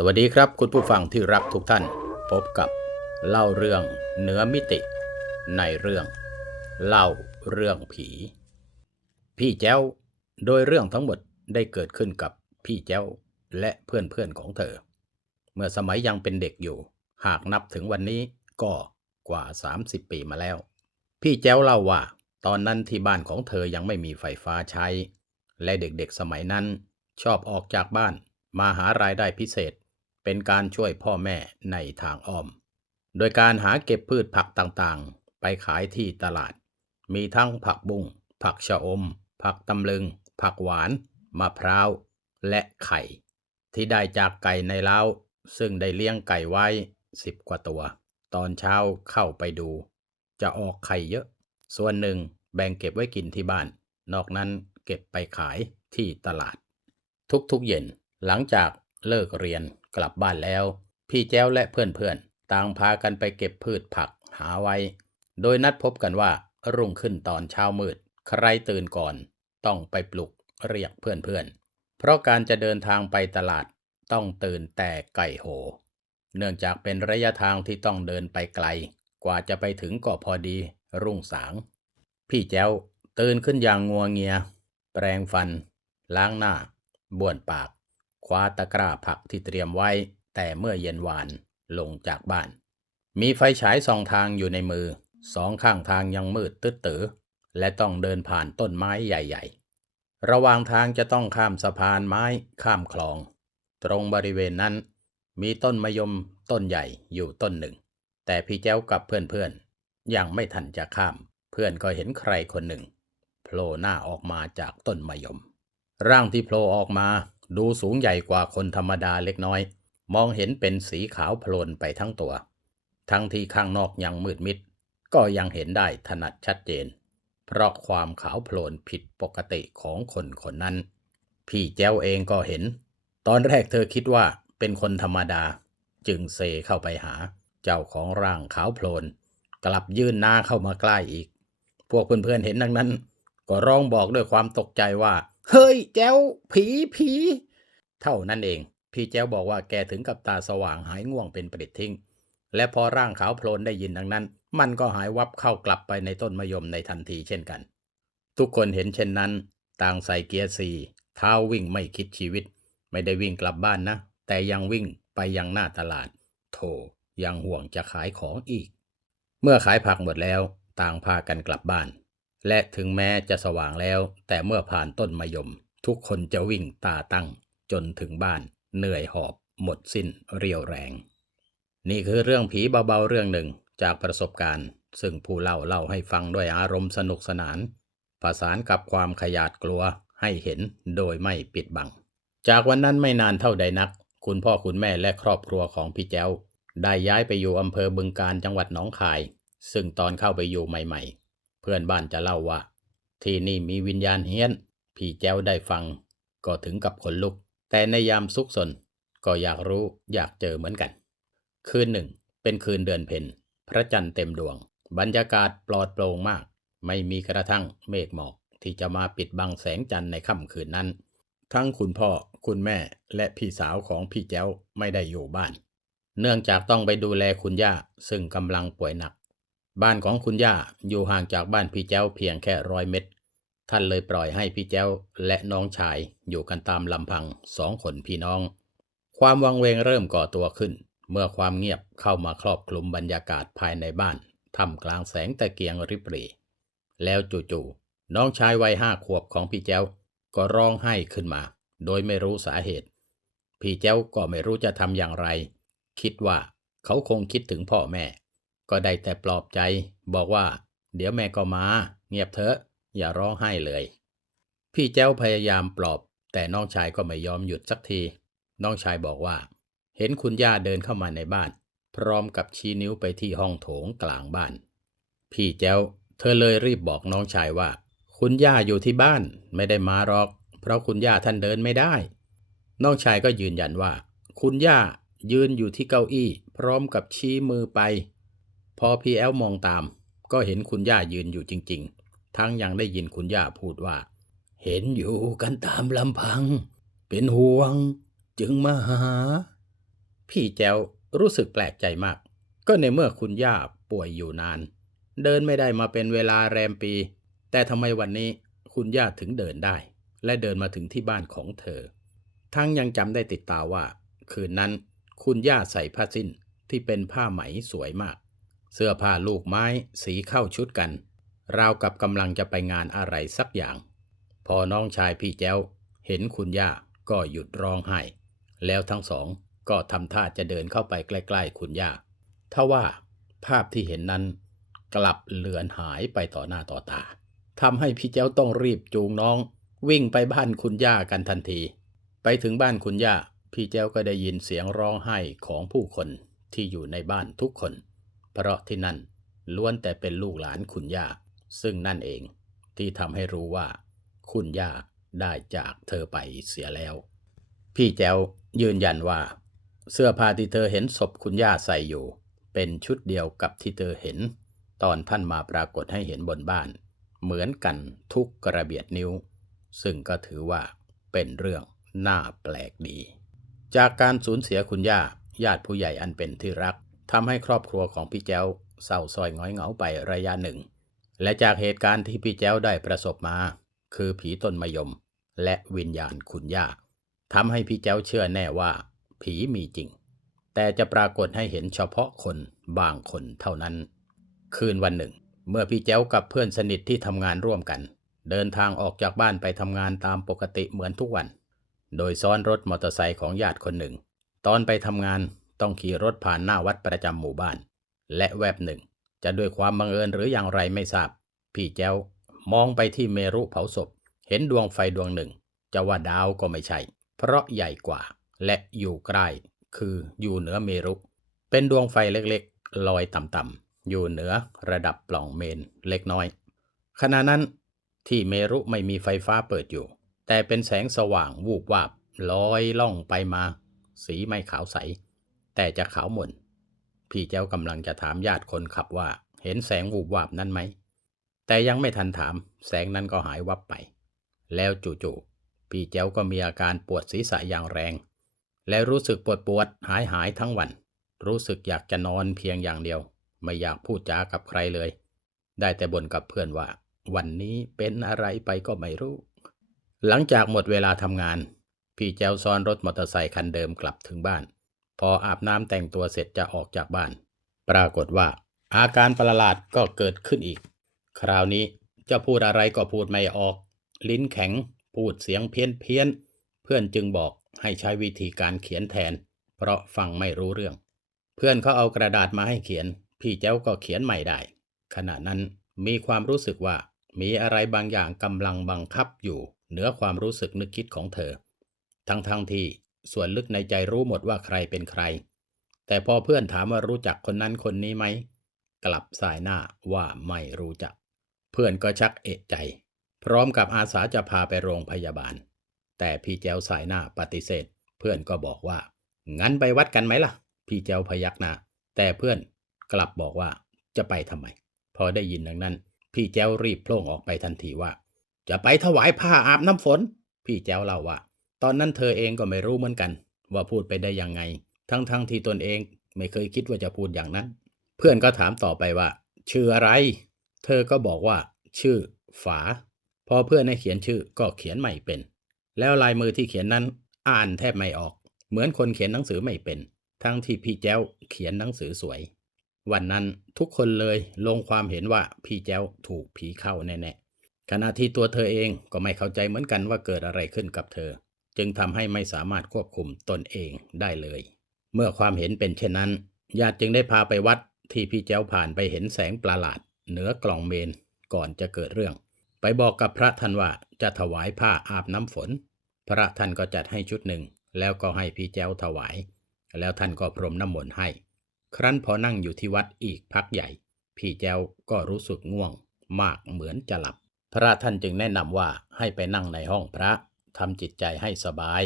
สวัสดีครับคุณผู้ฟังที่รักทุกท่าน พบกับเล่าเรื่องเหนือมิติในเรื่อง เล่าเรื่องผี พี่แจ้วโดยเรื่องทั้งหมดได้เกิดขึ้นกับพี่แจ้วและเพื่อนๆของเธอ เมื่อสมัยยังเป็นเด็กอยู่ หากนับถึงวันนี้ก็กว่า 30 ปีมาแล้ว พี่แจ้วเล่าว่า ตอนนั้นที่บ้านของเธอยังไม่มีไฟฟ้าใช้ และเด็กๆสมัยนั้นชอบออกจากบ้านมาหารายได้พิเศษ เป็นการช่วยพ่อแม่ในทางอ้อม โดยการหาเก็บพืชผักต่างๆ ไปขายที่ตลาด มีทั้งผักบุ้งผักชะอม ผักตำลึง ผักหวาน มะพร้าว และไข่ ที่ได้จากไก่ในเล้า ซึ่งได้เลี้ยงไก่ไว้สิบกว่าตัว ตอนเช้าเข้าไปดู จะออกไข่เยอะ ส่วนหนึ่งแบ่งเก็บไว้กินที่บ้าน นอกนั้นเก็บไปขายที่ตลาด ทุกๆเย็นหลังจากเลิกเรียน กลับบ้านแล้ว พี่แจ้วและเพื่อนๆ ต่างพากันไปเก็บพืชผักหาไว้ โดยนัดพบกันว่ารุ่งขึ้นตอนเช้ามืด ใครตื่นก่อน ต้องไปปลุกเรียกเพื่อนๆ เพราะการจะเดินทางไปตลาดต้องตื่นแต่ไก่โห เนื่องจากเป็นระยะทางที่ต้องเดินไปไกล กว่าจะไปถึงก็พอดีรุ่งสาง พี่แจ้วตื่นขึ้นอย่างงัวเงีย แปรงฟัน ล้างหน้า บ้วนปาก คว้าตะกร้าผักที่เตรียมไว้ แต่เมื่อเย็นวานลงจากบ้าน มีไฟฉายสองทางอยู่ในมือ สองข้างทางยังมืดตึ๊ดตือและต้องเดินผ่านต้นไม้ใหญ่ ๆ ระหว่างทางจะต้องข้ามสะพานไม้ข้ามคลอง ตรงบริเวณนั้น มีต้นมะยมต้นใหญ่อยู่ต้นหนึ่ง แต่พี่แจ้วกับเพื่อนๆยังไม่ทันจะข้าม เพื่อนก็เห็นใครคนหนึ่งโผล่หน้าออกมาจากต้นมะยม ร่างที่โผล่ออกมา ดูสูงใหญ่กว่าคนธรรมดาเล็กน้อย มองเห็นเป็นสีขาวโพลนไปทั้งตัว ทั้งที่ข้างนอกยังมืดมิด ก็ยังเห็นได้ถนัดชัดเจน เพราะความขาวโพลนผิดปกติของคนคนนั้น พี่แจ้วเองก็เห็น ตอนแรกเธอคิดว่าเป็นคนธรรมดา จึงเซเข้าไปหา เจ้าของร่างขาวโพลน กลับยื่นหน้าเข้ามาใกล้อีก พวกเพื่อนๆเห็นดังนั้น ก็ร้องบอกด้วยความตกใจว่า เฮ้ยแจ้วผีผีเท่านั้นเอง พี่แจ้วบอกว่าแกถึงกับตาสว่างหายง่วงเป็นปริดทิ้ง และพอร่างขาวโพลนได้ยินดังนั้น มันก็หายวับเข้ากลับไปในต้นมะยมในทันทีเช่นกัน ทุกคนเห็นเช่นนั้น ต่างใส่เกียร์สี่เท้าวิ่งไม่คิดชีวิต ไม่ได้วิ่งกลับบ้านนะ แต่ยังวิ่งไปยังหน้าตลาด โถยังห่วงจะขายของอีก เมื่อขายผักหมดแล้ว ต่างพากันกลับบ้าน และถึงแม้จะสว่างแล้ว แต่เมื่อผ่านต้นมะยม ทุกคนจะวิ่งตาตั้ง จนถึงบ้านเหนื่อยหอบหมดสิ้นเรียวแรง นี่คือเรื่องผีเบาๆเรื่องหนึ่งจากประสบการณ์ ซึ่งผู้เล่าเล่าให้ฟังด้วยอารมณ์สนุกสนานผสานกับความขยาดกลัวให้เห็นโดยไม่ปิดบัง จากวันนั้นไม่นานเท่าใดนัก คุณพ่อคุณแม่และครอบครัวของพี่แจ้ว ได้ย้ายไปอยู่อำเภอบึงการจังหวัดหนองคาย ซึ่งตอนเข้าไปอยู่ใหม่ๆ เพื่อนบ้านจะเล่าว่า ที่นี่มีวิญญาณเฮี้ยน พี่แจ้วได้ฟัง ก็ถึงกับขนลุก แต่ในยามซุกซนก็อยากรู้อยากเจอเหมือนกัน คืนหนึ่ง เป็นคืนเดือนเพ็ญพระจันทร์เต็มดวง บรรยากาศปลอดโปร่งมาก ไม่มีกระทั่งเมฆหมอกที่จะมาปิดบังแสงจันทร์ในค่ำคืนนั้น ทั้งคุณพ่อคุณแม่และพี่สาวของพี่แจ้วไม่ได้อยู่บ้าน เนื่องจากต้องไปดูแลคุณย่าซึ่งกำลังป่วยหนัก บ้านของคุณย่าอยู่ห่างจากบ้านพี่แจ้วเพียงแค่ร้อยเมตร ท่านเลยปล่อยให้พี่แจ้วและน้องชายอยู่กันตามลำพังสองคนพี่น้อง ความวังเวงเริ่มก่อตัวขึ้น เมื่อความเงียบเข้ามาครอบคลุมบรรยากาศภายในบ้านท่ามกลางแสงตะเกียงริบหรี่แล้วจู่ๆน้องชายวัยห้าขวบของพี่แจ้วก็ร้องไห้ขึ้นมา โดยไม่รู้สาเหตุ พี่แจ้วก็ไม่รู้จะทำอย่างไร คิดว่าเขาคงคิดถึงพ่อแม่ ก็ได้แต่ปลอบใจ บอกว่า เดี๋ยวแม่ก็มา เงียบเถอะ อย่าร้องไห้เลย พี่แจ้วพยายามปลอบ แต่น้องชายก็ไม่ยอมหยุดสักที น้องชายบอกว่า เห็นคุณย่าเดินเข้ามาในบ้าน พร้อมกับชี้นิ้วไปที่ห้องโถงกลางบ้าน พี่แจ้วเธอเลยรีบบอกน้องชายว่า คุณย่าอยู่ที่บ้านไม่ได้มาหรอก เพราะคุณย่าท่านเดินไม่ได้ น้องชายก็ยืนยันว่า คุณย่ายืนอยู่ที่เก้าอี้ พร้อมกับชี้มือไป พอพี่แอลมองตาม ก็เห็นคุณย่ายืนอยู่จริง ๆ ทั้งยังได้ยินคุณย่าพูดว่า เห็นอยู่กันตามลำพัง เป็นห่วง จึงมาหา พี่แจ้วรู้สึกแปลกใจมาก ก็ในเมื่อคุณย่าป่วยอยู่นาน เดินไม่ได้มาเป็นเวลาแรมปี แต่ทำไมวันนี้คุณย่าถึงเดินได้ และเดินมาถึงที่บ้านของเธอ ทั้งยังจำได้ติดตาว่า คืนนั้นคุณย่าใส่ผ้าสิ้นที่เป็นผ้าไหมสวยมาก เสื้อผ้าลูกไม้สีเข้าชุดกัน ราวกับกำลังจะไปงานอะไรสักอย่าง พอน้องชายพี่แจ้ว เห็นคุณย่าก็หยุดร้องไห้ แล้วทั้งสองก็ทำท่าจะเดินเข้าไปใกล้ ๆ คุณย่าทว่าภาพที่เห็นนั้น กลับเลือนหายไปต่อหน้าต่อตาทำให้พี่แจ้วต้องรีบจูงน้อง วิ่งไปบ้านคุณย่ากันทันที ไปถึงบ้านคุณย่าพี่แจ้วก็ได้ยินเสียงร้องไห้ของผู้คนที่อยู่ในบ้านทุกคน เพราะที่นั่นล้วนแต่เป็นลูกหลานคุณย่า ซึ่งนั่นเองที่ทำให้รู้ว่า คุณย่าได้จากเธอไปเสียแล้ว พี่แจวยืนยันว่า เสื้อผ้าที่เธอเห็นศพคุณย่าใส่อยู่ เป็นชุดเดียวกับที่เธอเห็น ตอนท่านมาปรากฏให้เห็นบนบ้าน เหมือนกันทุกกระเบียดนิ้ว ซึ่งก็ถือว่าเป็นเรื่องน่าแปลกดี จากการสูญเสียคุณย่าญาติผู้ใหญ่อันเป็นที่รัก ทำให้ครอบครัวของพี่แจ้วเศร้าซอยหงอยเหงาไประยะหนึ่ง และจากเหตุการณ์ที่พี่แจ้วได้ประสบมา คือผีต้นมะยม และวิญญาณคุณย่าทำให้พี่แจ้วเชื่อแน่ว่า ผีมีจริง แต่จะปรากฏให้เห็นเฉพาะคนบางคนเท่านั้น คืนวันหนึ่ง เมื่อพี่แจ้วกับเพื่อนสนิทที่ทำงานร่วมกัน เดินทางออกจากบ้านไปทำงานตามปกติเหมือนทุกวัน โดยซ้อนรถมอเตอร์ไซค์ของญาติคนหนึ่ง ตอนไปทำงาน ต้องขี่รถผ่านหน้าวัดประจำหมู่บ้าน และแวบหนึ่ง จะด้วยความบังเอิญหรืออย่างไรไม่ทราบ พี่แจ้วมองไปที่เมรุเผาศพ เห็นดวงไฟดวงหนึ่ง จะว่าดาวก็ไม่ใช่ เพราะใหญ่กว่า และอยู่ใกล้คืออยู่เหนือเมรุ เป็นดวงไฟเล็กๆ ลอยต่ำๆ อยู่เหนือระดับปล่องเมนเล็กน้อย ขณะนั้นที่เมรุไม่มีไฟฟ้าเปิดอยู่ แต่เป็นแสงสว่างวูบวาบลอยล่องไปมา สีไม่ขาวใส แต่จะขาวหม่น พี่เจ้ากำลังจะถามญาติคนขับว่า เห็นแสงวูบวาบนั้นไหม แต่ยังไม่ทันถาม แสงนั้นก็หายวับไป แล้วจู่ๆ พี่เจ้าก็มีอาการปวดศีรษะอย่างแรง และรู้สึกปวดปวดหายหายทั้งวัน รู้สึกอยากจะนอนเพียงอย่างเดียว ไม่อยากพูดจากับใครเลย ได้แต่บ่นกับเพื่อนว่า วันนี้เป็นอะไรไปก็ไม่รู้ หลังจากหมดเวลาทำงาน พี่แจ้วซ้อนรถมอเตอร์ไซคันเดิมกลับถึงบ้าน พออาบน้ำแต่งตัวเสร็จจะออกจากบ้าน ปรากฏว่า อาการประหลาดก็เกิดขึ้นอีก คราวนี้จะพูดอะไรก็พูดไม่ออก ลิ้นแข็ง พูดเสียงเพี้ยนเพี้ยน เพื่อนจึงบอกให้ใช้วิธีการเขียนแทน เพราะฟังไม่รู้เรื่อง เพื่อนเขาเอากระดาษมาให้เขียน พี่เจ้าก็เขียนใหม่ได้ ขณะนั้นมีความรู้สึกว่ามีอะไรบางอย่างกำลังบังคับอยู่ เหนือความรู้สึกนึกคิดของเธอ ทั้งๆทที่ ส่วนลึกในใจรู้หมดว่าใครเป็นใคร แต่พอเพื่อนถามว่ารู้จักคนนั้นคนนี้ไหม กลับสายหน้าว่าไม่รู้จัก เพื่อนก็ชักเอะใจ พร้อมกับอาสาจะพาไปโรงพยาบาล แต่พี่แจวสายหน้าปฏิเสธ เพื่อนก็บอกว่า งั้นไปวัดกันไหมล่ะ พี่แจวพยักหน้าแต่เพื่อนกลับบอกว่าจะไปทำไม พอได้ยินดังนั้น พี่แจวรีบโพล่งออกไปทันทีว่า จะไปถวายผ้าอาบน้ำฝน พี่แจวเล่าว่า ตอนนั้นเธอเองก็ไม่รู้เหมือนกัน ว่าพูดไปได้ยังไง ทั้งๆทที่ตนเองไม่เคยคิดว่าจะพูดอย่างนั้น เพื่อนก็ถามต่อไปว่า ชื่ออะไร เธอก็บอกว่า ชื่อ ฝา พอเพื่อนให้เขียนชื่อก็เขียนไม่เป็น แล้วลายมือที่เขียนนั้น อ่านแทบไม่ออก เหมือนคนเขียนหนังสือไม่เป็น ทั้งที่พี่แจ้วเขียนหนังสือสวย วันนั้นทุกคนเลยลงความเห็นว่าพี่แจ้วถูกผีเข้าแน่ๆขณะที่ตัวเธอเองก็ไม่เข้าใจเหมือนกันว่าเกิดอะไรขึ้นกับเธอ จึงทำให้ไม่สามารถควบคุมตนเองได้เลย เมื่อความเห็นเป็นเช่นนั้น ญาติจึงได้พาไปวัดที่พี่แจ้วผ่านไปเห็นแสงประหลาด เหนือกล่องเมนก่อนจะเกิดเรื่อง ไปบอกกับพระท่านว่าจะถวายผ้าอาบน้ำฝน พระท่านก็จัดให้ชุดหนึ่ง แล้วก็ให้พี่แจ้วถวาย แล้วท่านก็พรมน้ำมนต์ให้ ครั้นพอนั่งอยู่ที่วัดอีกพักใหญ่ พี่แจ้วก็รู้สึกง่วง มากเหมือนจะหลับ พระท่านจึงแนะนำว่าให้ไปนั่งในห้องพระ ทำจิตใจให้สบาย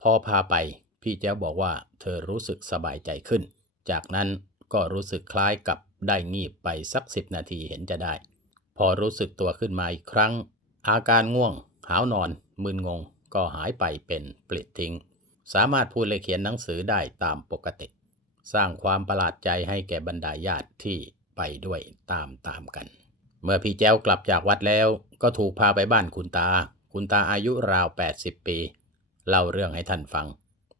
พอพาไป พี่แจ้วบอกว่าเธอรู้สึกสบายใจขึ้น จากนั้นก็รู้สึกคล้ายกับได้งีบไปสักสิบนาทีเห็นจะได้ พอรู้สึกตัวขึ้นมาอีกครั้ง อาการง่วง หาวนอน มึนงง ก็หายไปเป็นปลิดทิ้ง สามารถพูดและเขียนหนังสือได้ตามปกติ สร้างความประหลาดใจให้แก่บรรดาญาติที่ไปด้วยตามตามกัน เมื่อพี่แจ้วกลับจากวัดแล้วก็ถูกพาไปบ้านคุณตา คุณตาอายุราว 80 ปี เล่าเรื่องให้ท่านฟัง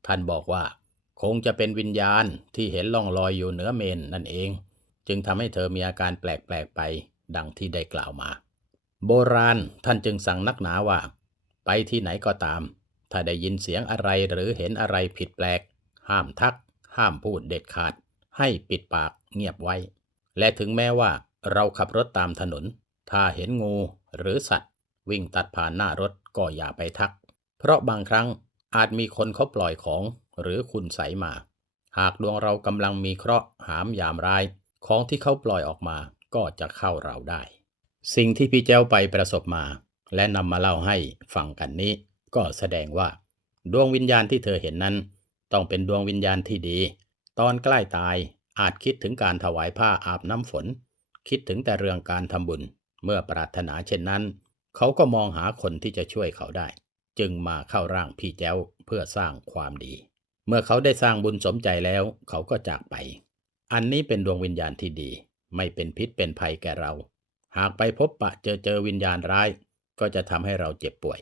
ท่านบอกว่า คงจะเป็นวิญญาณที่เห็นล่องลอยอยู่เหนือเมนนั่นเอง จึงทำให้เธอมีอาการแปลกๆไป ดังที่ได้กล่าวมา โบราณท่านจึงสั่งนักหนาว่า ไปที่ไหนก็ตาม ถ้าได้ยินเสียงอะไรหรือเห็นอะไรผิดแปลก ห้ามทัก ห้ามพูดเด็ดขาด ให้ปิดปากเงียบไว้ และถึงแม้ว่าเราขับรถตามถนน ถ้าเห็นงูหรือสัตว์ วิ่งตัดผ่านหน้ารถก็อย่าไปทัก เพราะบางครั้งอาจมีคนเขาปล่อยของหรือคุณใสมา หากดวงเรากำลังมีเคราะห์หามยามร้าย ของที่เขาปล่อยออกมาก็จะเข้าเราได้ สิ่งที่พี่แจ้วไปประสบมา และนำมาเล่าให้ฟังกันนี้ ก็แสดงว่า ดวงวิญญาณที่เธอเห็นนั้น ต้องเป็นดวงวิญญาณที่ดี ตอนใกล้ตายอาจคิดถึงการถวายผ้าอาบน้ำฝน คิดถึงแต่เรื่องการทำบุญ เมื่อปรารถนาเช่นนั้น เขาก็มองหาคนที่จะช่วยเขาได้ จึงมาเข้าร่างพี่แจ้วเพื่อสร้างความดี เมื่อเขาได้สร้างบุญสมใจแล้ว เขาก็จากไป อันนี้เป็นดวงวิญญาณที่ดี ไม่เป็นพิษเป็นภัยแก่เรา หากไปพบปะเจอเจอวิญญาณร้าย ก็จะทำให้เราเจ็บป่วย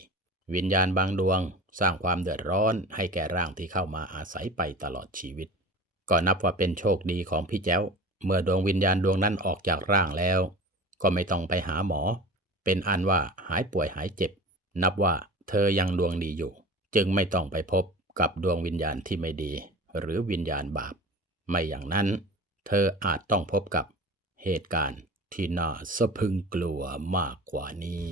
วิญญาณบางดวง สร้างความเดือดร้อนให้แก่ร่างที่เข้ามาอาศัยไปตลอดชีวิต ก็นับว่าเป็นโชคดีของพี่แจ้ว เมื่อดวงวิญญาณดวงนั้นออกจากร่างแล้ว ก็ไม่ต้องไปหาหมอ เป็นอันว่าหายป่วยหายเจ็บ นับว่าเธอยังดวงดีอยู่ จึงไม่ต้องไปพบกับดวงวิญญาณที่ไม่ดี หรือวิญญาณบาป ไม่อย่างนั้น เธออาจต้องพบกับเหตุการณ์ที่น่าสะพึงกลัวมากกว่านี้